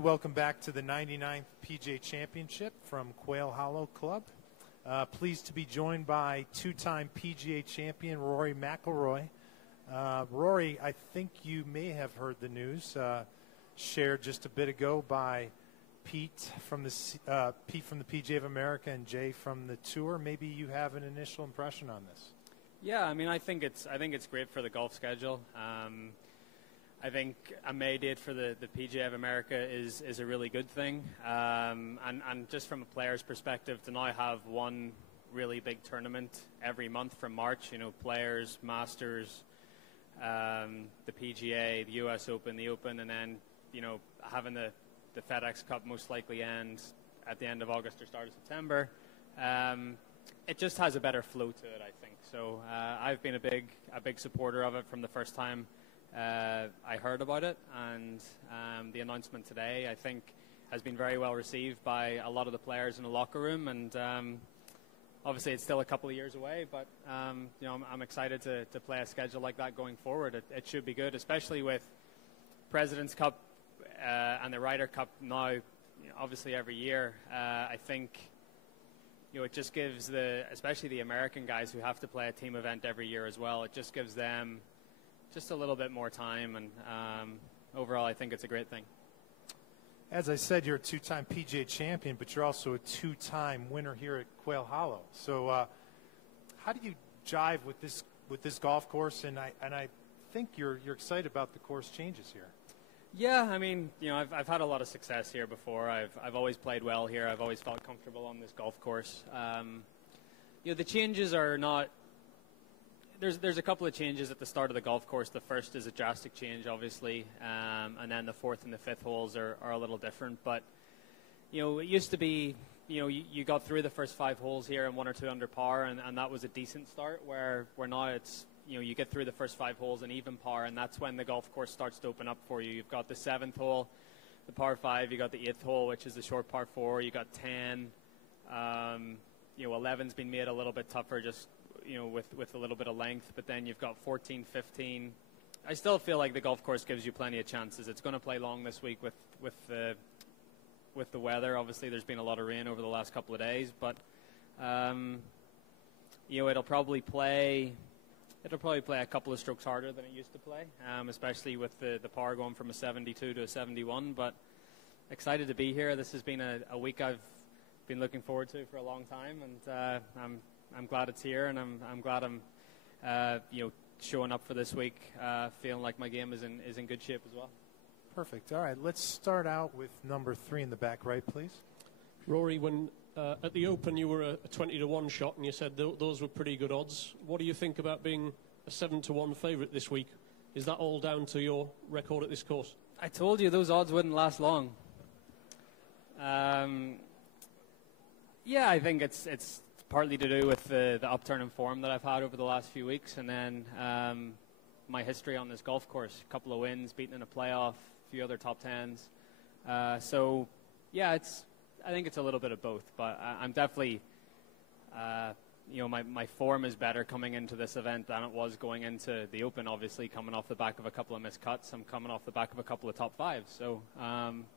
Welcome back to the 99th PGA Championship from Quail Hollow Club. Pleased to be joined by two-time PGA champion Rory McIlroy. Rory, I think you may have heard the news shared just a bit ago by Pete from the PGA of America and Jay from the Tour. Maybe you have an initial impression on this. Yeah, I mean, I think it's great for the golf schedule. I think a May date for the PGA of America is a really good thing. And just from a player's perspective, to now have one really big tournament every month from March, you know, Players, Masters, the PGA, the US Open, the Open, and then, you know, having the FedEx Cup most likely end at the end of August or start of September. It just has a better flow to it, I think. So I've been a big supporter of it from the first time I heard about it, and the announcement today, I think, has been very well received by a lot of the players in the locker room. And obviously, it's still a couple of years away, but you know, I'm excited to play a schedule like that going forward. It should be good, especially with President's Cup and the Ryder Cup now. You know, obviously, every year, I think, you know, it just gives especially the American guys who have to play a team event every year as well. It just gives them just a little bit more time, and overall, I think it's a great thing. As I said, you're a two-time PGA champion, but you're also a two-time winner here at Quail Hollow. So, how do you jive with this golf course? And I think you're excited about the course changes here. Yeah, I mean, you know, I've had a lot of success here before. I've always played well here. I've always felt comfortable on this golf course. You know, the changes are not. There's a couple of changes at the start of the golf course. The first is a drastic change, obviously, and then the fourth and the fifth holes are a little different. But, you know, it used to be, you know, you got through the first 5 holes here and 1 or 2 under par, and that was a decent start, where now it's, you know, you get through the first 5 holes and even par, and that's when the golf course starts to open up for you. You've got the 7th hole, the par 5, you got the 8th hole, which is the short par 4, you got 10. You know, 11's been made a little bit tougher, just, you know, with a little bit of length, but then you've got 14, 15. I still feel like the golf course gives you plenty of chances. It's going to play long this week with the weather. Obviously, there's been a lot of rain over the last couple of days, but you know, it'll probably play a couple of strokes harder than it used to play, especially with the par going from a 72 to a 71. But excited to be here. This has been a week I've been looking forward to for a long time, and I'm glad it's here, and I'm glad I'm you know, showing up for this week, feeling like my game is in good shape as well. Perfect. All right, let's start out with number 3 in the back right, please. Rory, when at the Open you were a 20-1 shot, and you said those were pretty good odds. What do you think about being a 7-1 favourite this week? Is that all down to your record at this course? I told you those odds wouldn't last long. Yeah, I think it's partly to do with the upturn in form that I've had over the last few weeks, and then my history on this golf course. A couple of wins, beaten in a playoff, a few other top 10s. So, yeah, I think it's a little bit of both, but I'm definitely, you know, my form is better coming into this event than it was going into the Open, obviously, coming off the back of a couple of missed cuts. I'm coming off the back of a couple of top 5s. So,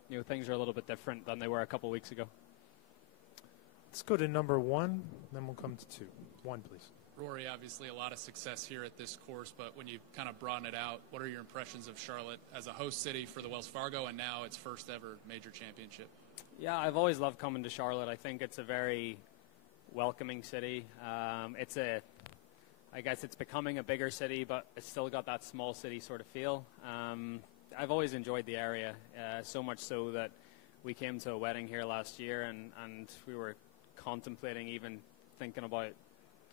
you know, things are a little bit different than they were a couple of weeks ago. Let's go to number 1, then we'll come to 2. 1, please. Rory, obviously a lot of success here at this course, but when you kind of broaden it out, what are your impressions of Charlotte as a host city for the Wells Fargo, and now its first ever major championship? Yeah, I've always loved coming to Charlotte. I think it's a very welcoming city. I guess it's becoming a bigger city, but it's still got that small city sort of feel. I've always enjoyed the area, so much so that we came to a wedding here last year, and we were contemplating even thinking about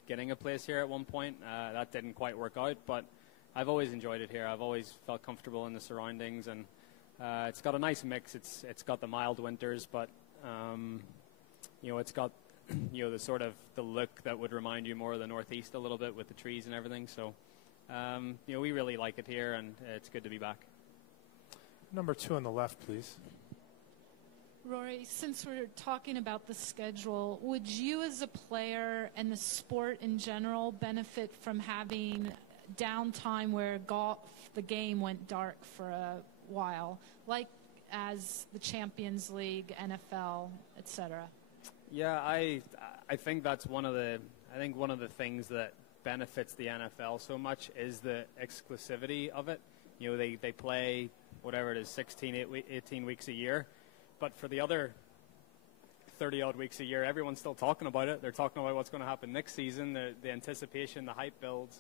getting a place here at one point. That didn't quite work out, but I've always enjoyed it here. I've always felt comfortable in the surroundings, and it's got a nice mix. It's got the mild winters, but you know, it's got, you know, the sort of the look that would remind you more of the Northeast a little bit with the trees and everything. So you know, we really like it here, and it's good to be back. Number 2 on the left, please. Rory, since we're talking about the schedule, would you as a player and the sport in general benefit from having downtime where the game went dark for a while? Like as the Champions League, NFL, etc.? Yeah, I think that's one of the things that benefits the NFL so much is the exclusivity of it. You know, they play whatever it is, 16, 18 weeks a year, but for the other 30-odd weeks a year, everyone's still talking about it. They're talking about what's going to happen next season, the anticipation, the hype builds.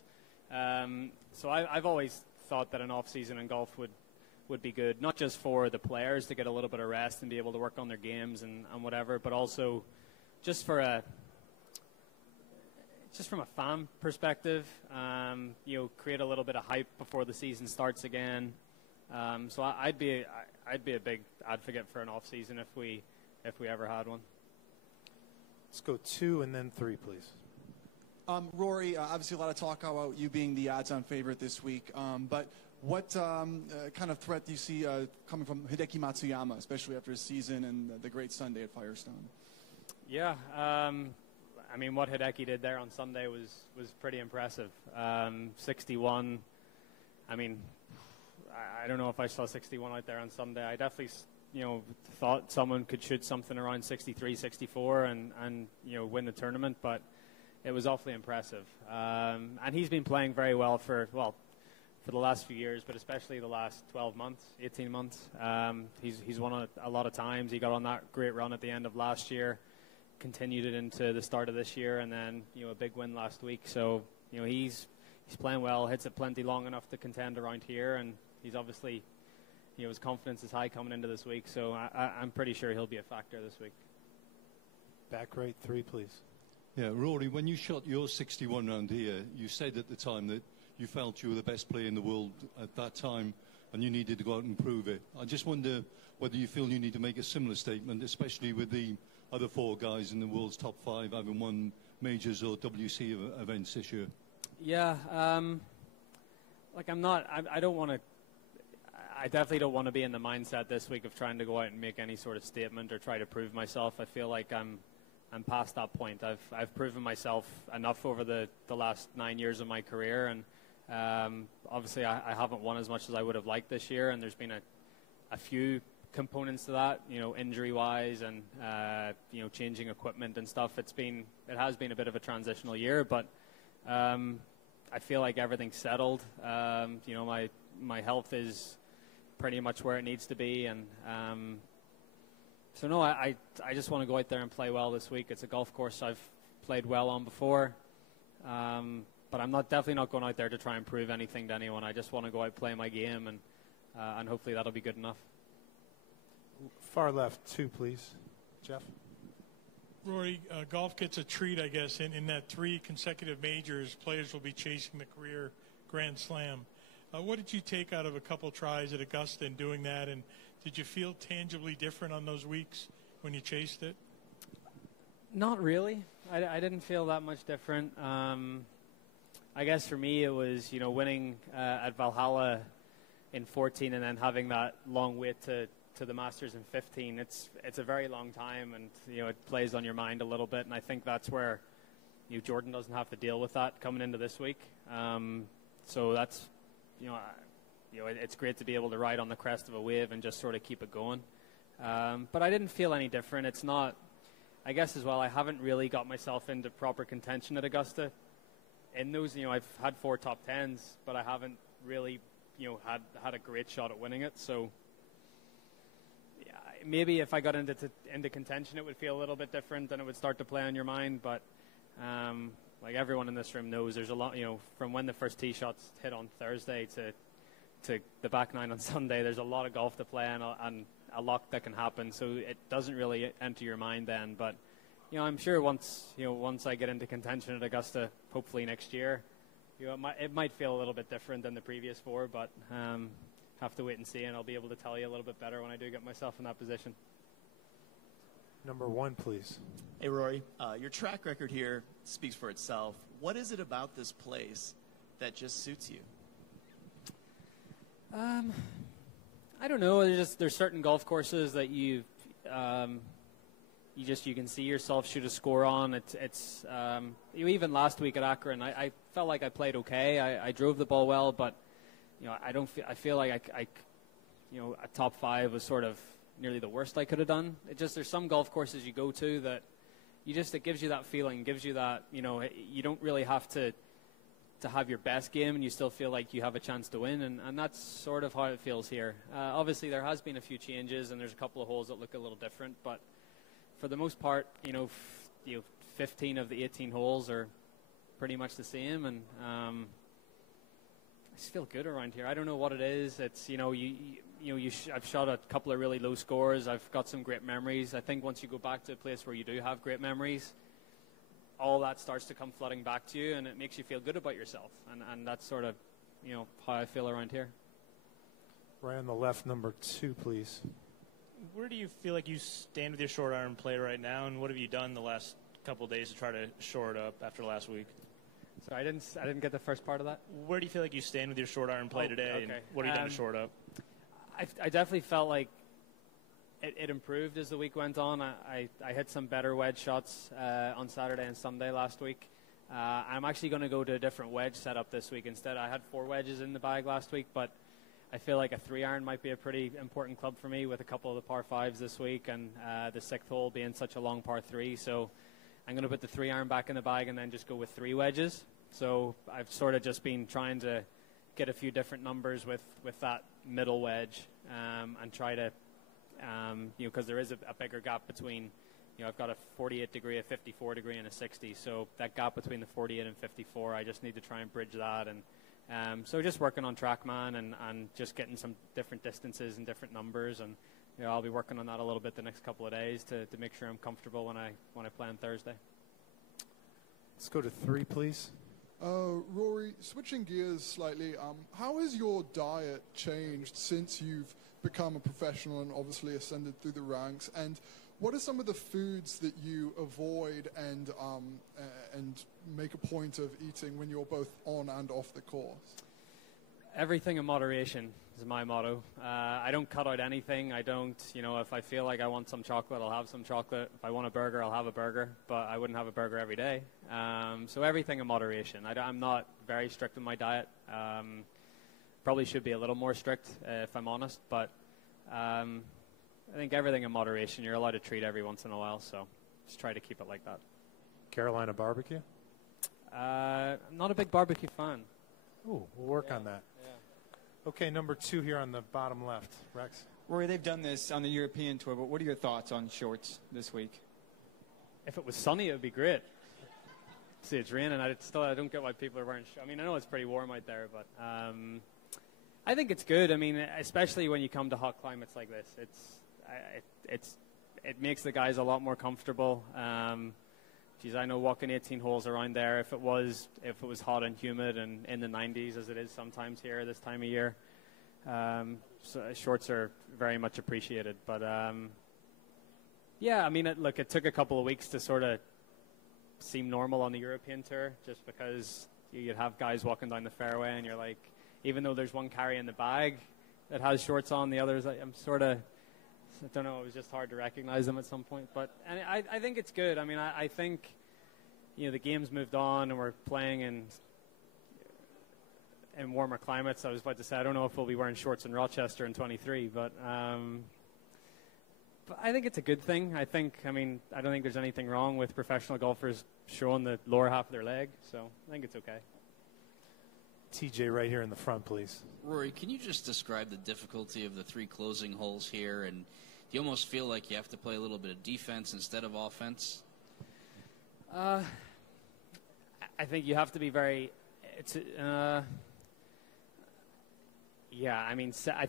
So I've always thought that an off-season in golf would be good, not just for the players to get a little bit of rest and be able to work on their games and whatever, but also just from a fan perspective, you know, create a little bit of hype before the season starts again. So I'd be a big advocate for an off-season if we ever had one. Let's go 2 and then 3, please. Rory, obviously a lot of talk about you being the odds-on favorite this week, but what kind of threat do you see coming from Hideki Matsuyama, especially after his season and the great Sunday at Firestone? Yeah, I mean, what Hideki did there on Sunday was pretty impressive. 61. I mean, I don't know if I saw 61 out there on Sunday. I definitely, you know, thought someone could shoot something around 63, 64 and you know, win the tournament, but it was awfully impressive. And he's been playing very well for the last few years, but especially the last 12 months, 18 months. He's won a lot of times. He got on that great run at the end of last year, continued it into the start of this year, and then, you know, a big win last week. So, you know, he's playing well, hits it plenty long enough to contend around here, and he's obviously, you know, his confidence is high coming into this week, so I'm pretty sure he'll be a factor this week. Back right 3, please. Yeah, Rory, when you shot your 61 round here, you said at the time that you felt you were the best player in the world at that time and you needed to go out and prove it. I just wonder whether you feel you need to make a similar statement, especially with the other 4 guys in the world's top 5 having won majors or WC events this year. Yeah, like I don't want to, I definitely don't want to be in the mindset this week of trying to go out and make any sort of statement or try to prove myself. I feel like I'm past that point. I've proven myself enough over the last 9 years of my career, and obviously I haven't won as much as I would have liked this year, and there's been a few components to that, you know, injury-wise and you know, changing equipment and stuff. It has been a bit of a transitional year, but I feel like everything's settled. You know, my health is pretty much where it needs to be, and so no, I just want to go out there and play well this week. It's a golf course I've played well on before, but I'm definitely not going out there to try and prove anything to anyone. I just want to go out, play my game, and hopefully that'll be good enough. Far left 2, please. Jeff? Rory, golf gets a treat, I guess, in that 3 consecutive majors, players will be chasing the career Grand Slam. What did you take out of a couple tries at Augusta in doing that, and did you feel tangibly different on those weeks when you chased it? Not really. I didn't feel that much different. I guess for me it was, you know, winning at Valhalla in 14 and then having that long wait to the Masters in 15. It's a very long time, and, you know, it plays on your mind a little bit, and I think that's where, you know, Jordan doesn't have to deal with that coming into this week. So that's, you know, it's great to be able to ride on the crest of a wave and just sort of keep it going. But I didn't feel any different. It's not, I guess as well, I haven't really got myself into proper contention at Augusta. In those, you know, I've had 4 top 10s, but I haven't really, you know, had a great shot at winning it. So yeah, maybe if I got into contention, it would feel a little bit different and it would start to play on your mind. But like everyone in this room knows, there's a lot, you know, from when the first tee shots hit on Thursday to the back 9 on Sunday, there's a lot of golf to play and a lot that can happen. So it doesn't really enter your mind then. But, you know, I'm sure once I get into contention at Augusta, hopefully next year, you know, it might feel a little bit different than the previous 4, but have to wait and see, and I'll be able to tell you a little bit better when I do get myself in that position. Number 1, please. Hey, Rory, your track record here speaks for itself. What is it about this place that just suits you? I don't know. There's certain golf courses that you can see yourself shoot a score on. It's you know, even last week at Akron, I felt like I played okay. I drove the ball well, but, you know, I feel like a top 5 was sort of nearly the worst I could have done. There's some golf courses you go to that it gives you that feeling, gives you that, you don't really have to have your best game and you still feel like you have a chance to win, and that's sort of how it feels here. Obviously there has been a few changes and there's a couple of holes that look a little different, but for the most part, 15 of the 18 holes are pretty much the same, and I just feel good around here. I don't know what it is. It's I've shot a couple of really low scores. I've got some great memories. I think once you go back to a place where you do have great memories, all that starts to come flooding back to you, and it makes you feel good about yourself. And that's sort of, how I feel around here. Right on the left, number 2, please. Where do you feel like you stand with your short iron play right now, and what have you done the last couple of days to try to shore it up after last week? So I didn't get the first part of that. Where do you feel like you stand with your short iron play today, okay. and what have you done to shore it up? I definitely felt like it improved as the week went on. I hit some better wedge shots on Saturday and Sunday last week. I'm actually going to go to a different wedge setup this week instead. I had 4 wedges in the bag last week, but I feel like a 3-iron might be a pretty important club for me with a couple of the par 5s this week, and the 6th hole being such a long par 3. So I'm going to put the 3-iron back in the bag and then just go with 3 wedges. So I've sort of just been trying to get a few different numbers with that middle wedge, and try to, because there is a bigger gap between, I've got a 48 degree, a 54 degree, and a 60. So that gap between the 48 and 54, I just need to try and bridge that. And so just working on TrackMan and just getting some different distances and different numbers. And I'll be working on that a little bit the next couple of days to make sure I'm comfortable when I play on Thursday. Let's go to 3, please. Rory, switching gears slightly, how has your diet changed since you've become a professional and obviously ascended through the ranks? And what are some of the foods that you avoid and make a point of eating when you're both on and off the course? Everything in moderation is my motto. I don't cut out anything. I don't, if I feel like I want some chocolate, I'll have some chocolate. If I want a burger, I'll have a burger, but I wouldn't have a burger every day. So everything in moderation. I'm not very strict with my diet. Probably should be a little more strict, if I'm honest, but I think everything in moderation. You're allowed to treat every once in a while, so just try to keep it like that. Carolina barbecue? I'm not a big barbecue fan. Ooh, we'll work on that. Yeah. Okay, number 2 here on the bottom left. Rex? Rory, they've done this on the European Tour, but what are your thoughts on shorts this week? If it was sunny, it would be great. See, it's raining. I don't get why people are wearing shorts. I mean, I know it's pretty warm out there, but I think it's good. I mean, especially when you come to hot climates like this, it makes the guys a lot more comfortable. I know walking 18 holes around there, if it was hot and humid and in the 90s, as it is sometimes here this time of year, so shorts are very much appreciated. But yeah, I mean, it took a couple of weeks to sort of seem normal on the European Tour, just because you'd have guys walking down the fairway and you're like, even though there's one carrying the bag that has shorts on, the others, I'm sort of, I don't know, it was just hard to recognize them at some point. But and I think it's good. I mean, I think, the game's moved on and we're playing in warmer climates. I was about to say, I don't know if we'll be wearing shorts in Rochester in 23, but I think it's a good thing. I don't think there's anything wrong with professional golfers showing the lower half of their leg, so I think it's okay. TJ right here in the front, please. Rory, can you just describe the difficulty of the 3 closing holes here? And do you almost feel like you have to play a little bit of defense instead of offense? I think you have to be very. I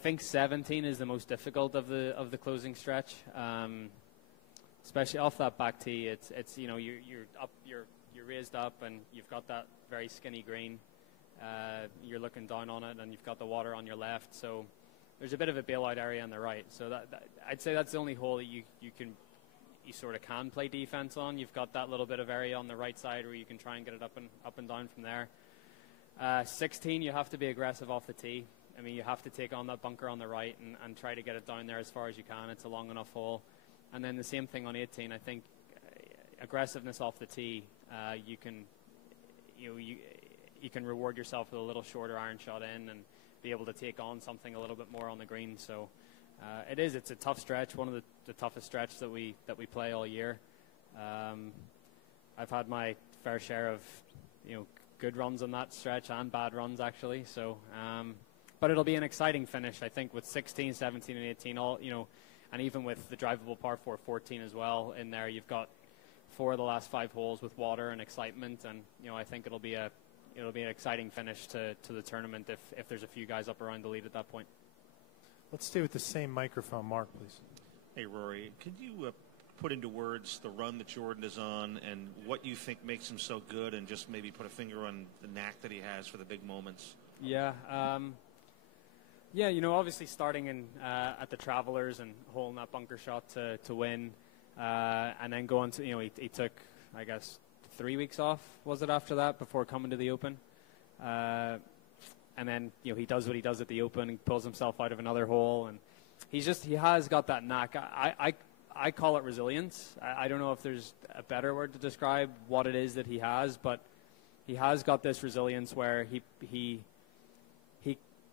think 17 is the most difficult of the closing stretch, especially off that back tee. It's you're up, you're raised up, and you've got that very skinny green. You're looking down on it, and you've got the water on your left. So there's a bit of a bailout area on the right. So that I'd say that's the only hole that you sort of can play defense on. You've got that little bit of area on the right side where you can try and get it up and down from there. 16, you have to be aggressive off the tee. I mean, you have to take on that bunker on the right and try to get it down there as far as you can. It's a long enough hole. And then the same thing on 18. I think aggressiveness off the tee, you can reward yourself with a little shorter iron shot in and be able to take on something a little bit more on the green. So it's a tough stretch, one of the toughest stretches that we play all year. I've had my fair share of good runs on that stretch and bad runs actually. So but it'll be an exciting finish, I think, with 16, 17, and 18 all and even with the drivable par 4 14 as well in there. You've got 4 of the last 5 holes with water and excitement, and I think it'll be an exciting finish to the tournament if there's a few guys up around the lead at that point. Let's stay with the same microphone. Mark, please. Hey, Rory, could you put into words the run that Jordan is on and what you think makes him so good, and just maybe put a finger on the knack that he has for the big moments? Yeah. Obviously starting in at the Travelers and holding that bunker shot to win, and then going to, he took, I guess, 3 weeks off, was it, after that, before coming to the Open? And then, he does what he does at the Open and pulls himself out of another hole, and he has got that knack. I call it resilience. I don't know if there's a better word to describe what it is that he has, but he has got this resilience where he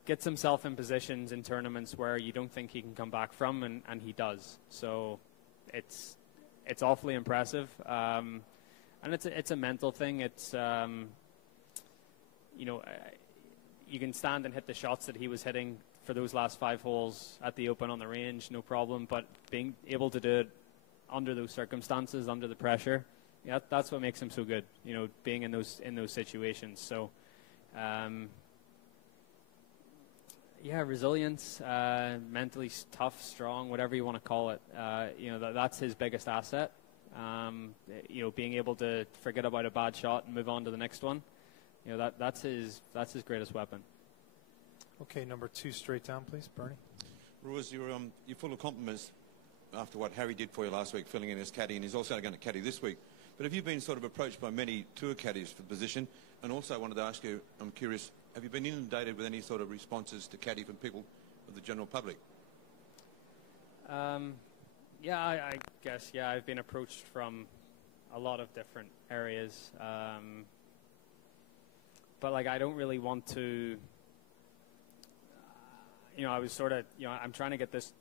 gets himself in positions in tournaments where you don't think he can come back from, and he does. So it's awfully impressive. And it's a mental thing. It's you can stand and hit the shots that he was hitting for those last 5 holes at the Open on the range, no problem. But being able to do it under those circumstances, under the pressure, that's what makes him so good. Being in those situations. So, resilience, mentally tough, strong, whatever you want to call it. That's his biggest asset. Being able to forget about a bad shot and move on to the next one. That's his greatest weapon. Okay, number 2, straight down, please, Bernie. Ruiz, you're full of compliments after what Harry did for you last week, filling in as caddy, and he's also going to caddy this week. But have you been sort of approached by many tour caddies for the position? And also I wanted to ask you, I'm curious, have you been inundated with any sort of responses to caddy from people of the general public? I guess, I've been approached from a lot of different areas. But I don't really want to, I was sort of, I'm trying to get this,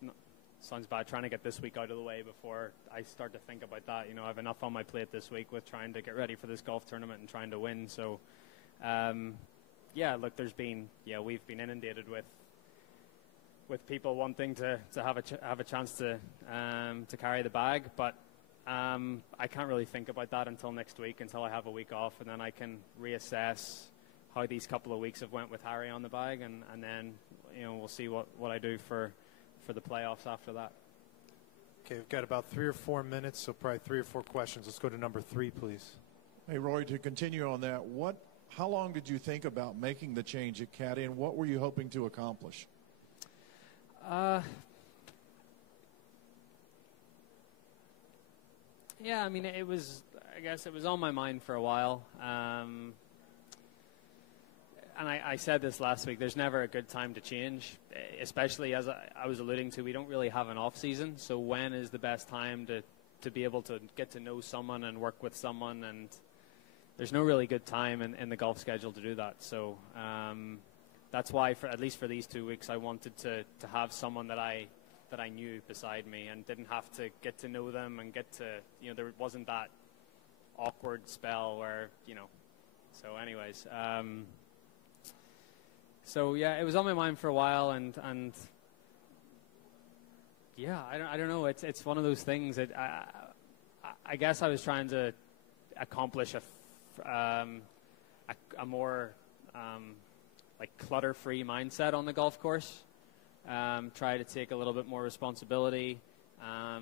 sounds bad, trying to get this week out of the way before I start to think about that. I have enough on my plate this week with trying to get ready for this golf tournament and trying to win. So, there's been, we've been inundated with people wanting to have a chance to carry the bag, but I can't really think about that until next week, until I have a week off, and then I can reassess how these couple of weeks have went with Harry on the bag, and then we'll see what I do for the playoffs after that. Okay, we've got about 3 or 4 minutes, so probably 3 or 4 questions. Let's go to number 3, please. Hey, Roy, to continue on that, how long did you think about making the change at caddy, and what were you hoping to accomplish? It was on my mind for a while. And I said this last week, there's never a good time to change, especially as I was alluding to, we don't really have an off season. So when is the best time to be able to get to know someone and work with someone? And there's no really good time in the golf schedule to do that. So that's why, at least for these 2 weeks, I wanted to have someone that I knew beside me and didn't have to get to know them and get to, there wasn't that awkward spell where, so anyways. It was on my mind for a while, and I don't know. It's one of those things that I guess I was trying to accomplish a more clutter-free mindset on the golf course. Try to take a little bit more responsibility. I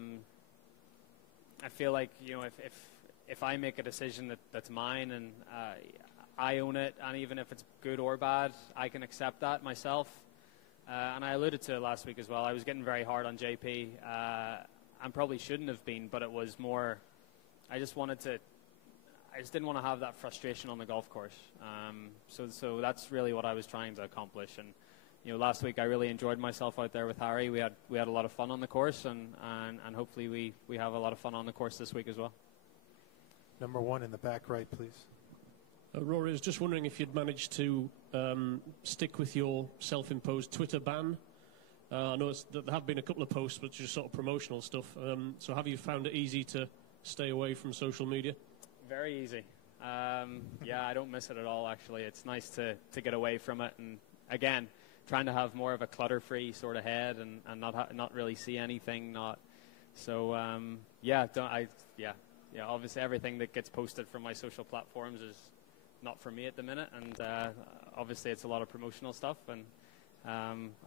feel like if I make a decision that's mine and I own it, and even if it's good or bad, I can accept that myself. And I alluded to it last week as well. I was getting very hard on JP, and probably shouldn't have been, but it was more, I just didn't want to have that frustration on the golf course. So that's really what I was trying to accomplish. And last week I really enjoyed myself out there with Harry. We had a lot of fun on the course, and hopefully we have a lot of fun on the course this week as well. Number 1 in the back right, please. Rory, I was just wondering if you'd managed to stick with your self-imposed Twitter ban. I know there have been a couple of posts, but just sort of promotional stuff. So have you found it easy to stay away from social media? Very easy. Yeah, I don't miss it at all, actually. It's nice to get away from it. And again, trying to have more of a clutter-free sort of head and not really see anything. Obviously everything that gets posted from my social platforms is not for me at the minute. And obviously it's a lot of promotional stuff. And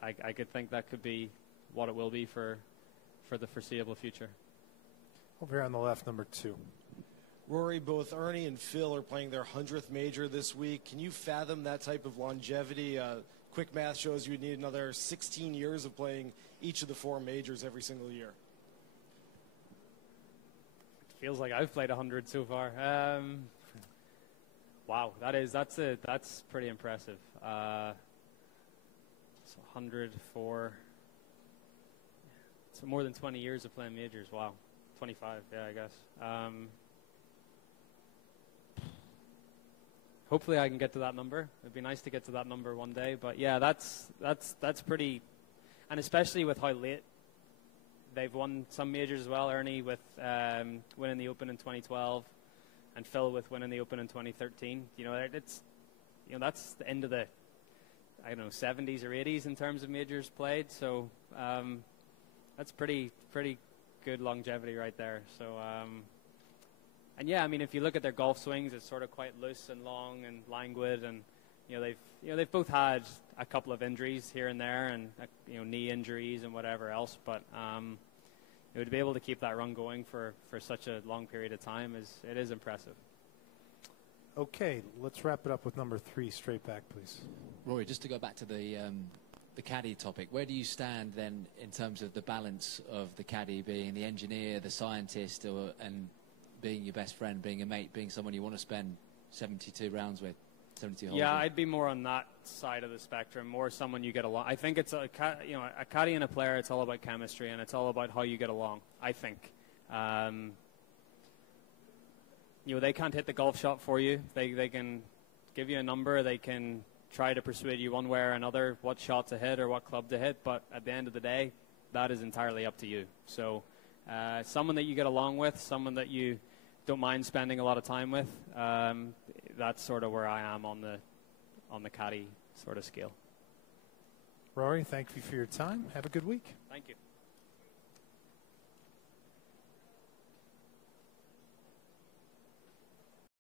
I could think that could be what it will be for the foreseeable future. Over here on the left, number 2. Rory, both Ernie and Phil are playing their 100th major this week. Can you fathom that type of longevity? Quick math shows you would need another 16 years of playing each of the 4 majors every single year. It feels like I've played 100 so far. Wow, that's pretty impressive. So 100 for it's more than 20 years of playing majors. Wow, 25, yeah, I guess. Hopefully I can get to that number. It'd be nice to get to that number one day. But yeah, that's pretty, and especially with how late they've won some majors as well. Ernie with winning the Open in 2012, and Phil with winning the Open in 2013. That's the end of the 70s or 80s in terms of majors played. So that's pretty good longevity right there. So. And yeah, I mean, if you look at their golf swings, it's sort of quite loose and long and languid, and they've both had a couple of injuries here and there, and knee injuries and whatever else. But to be able to keep that run going for such a long period of time is impressive. Okay, let's wrap it up with number 3. Straight back, please. Rory, just to go back to the caddy topic, where do you stand then in terms of the balance of the caddy being the engineer, the scientist, and being your best friend, being a mate, being someone you want to spend 72 rounds with, 72 holes Yeah, with? I'd be more on that side of the spectrum, more someone you get along. I think it's a caddy and a player, it's all about chemistry, and it's all about how you get along, I think. They can't hit the golf shot for you. They can give you a number, they can try to persuade you one way or another what shot to hit or what club to hit, but at the end of the day, that is entirely up to you. So someone that you get along with, someone that you don't mind spending a lot of time with, that's sort of where I am on the caddy sort of scale. Rory, thank you for your time. Have a good week. Thank you.